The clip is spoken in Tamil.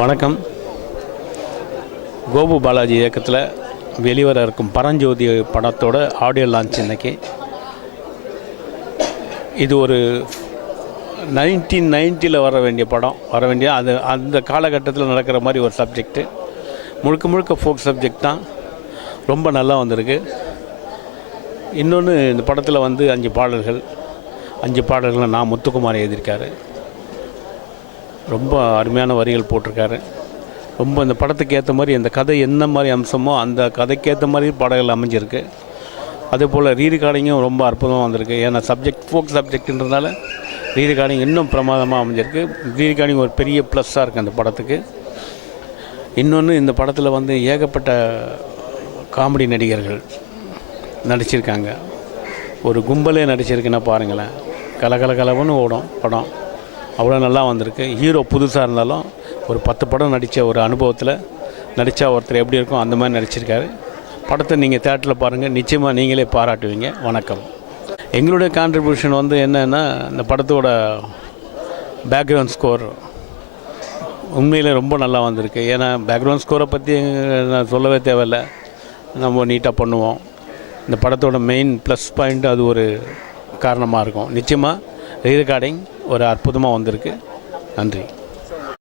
வணக்கம். கோபு பாலாஜி இயக்கத்தில் வெளிவர இருக்கும் பரஞ்சோதி படத்தோட ஆடியோ லான்ச் இன்னைக்கு. இது ஒரு 1990 வர வேண்டிய படம், அது அந்த காலகட்டத்தில் நடக்கிற மாதிரி ஒரு சப்ஜெக்டு. முழுக்க ஃபோக் சப்ஜெக்ட் தான். ரொம்ப நல்லா வந்திருக்கு. இன்னொன்று, இந்த படத்தில் 5 பாடல்களை நான் முத்துக்குமார் எழுதியிருக்காரு. ரொம்ப அருமையான வரிகள் போட்டிருக்காரு. ரொம்ப இந்த படத்துக்கு ஏற்ற மாதிரி, அந்த கதை என்ன மாதிரி அம்சமோ அந்த கதைக்கேற்ற மாதிரி பாடல்கள் அமைஞ்சிருக்கு. அதே போல் ரீரெக்கார்டிங்கும் ரொம்ப அற்புதமாக வந்திருக்கு. ஏன்னா ஃபோக் சப்ஜெக்ட்ன்றதுனால ரீரெக்கார்டிங் இன்னும் பிரமாதமாக அமைஞ்சிருக்கு. ரீரெக்கார்டிங் ஒரு பெரிய ப்ளஸ்ஸாக இருக்குது அந்த படத்துக்கு. இன்னொன்று, இந்த படத்தில் ஏகப்பட்ட காமெடி நடிகர்கள் நடிச்சிருக்காங்க. ஒரு கும்பலே நடிச்சிருக்குன்னா பாருங்களேன். கலகலன்னு ஓடும் படம். அவ்வளோ நல்லா வந்திருக்கு. ஹீரோ புதுசாக இருந்தாலும் ஒரு 10 படம் நடித்த ஒரு அனுபவத்தில் நடித்தா ஒருத்தர் எப்படி இருக்கும் அந்த மாதிரி நடிச்சிருக்காரு. படத்தை நீங்கள் தேட்டரில் பாருங்கள், நிச்சயமாக நீங்களே பாராட்டுவீங்க. வணக்கம். எங்களுடைய கான்ட்ரிபியூஷன் என்னென்னா, இந்த படத்தோட பேக்ரவுண்ட் ஸ்கோர் உண்மையில் ரொம்ப நல்லா வந்திருக்கு. ஏன்னா பேக்ரவுண்ட் ஸ்கோரை பற்றி நான் சொல்லவே தேவையில்லை, நம்ம நீட்டாக பண்ணுவோம். இந்த படத்தோட மெயின் ப்ளஸ் பாயிண்ட் அது ஒரு காரணமாக இருக்கும். நிச்சயமாக ரீரெக்கார்டிங் ஒரு அற்புதமாக வந்திருக்கு. நன்றி.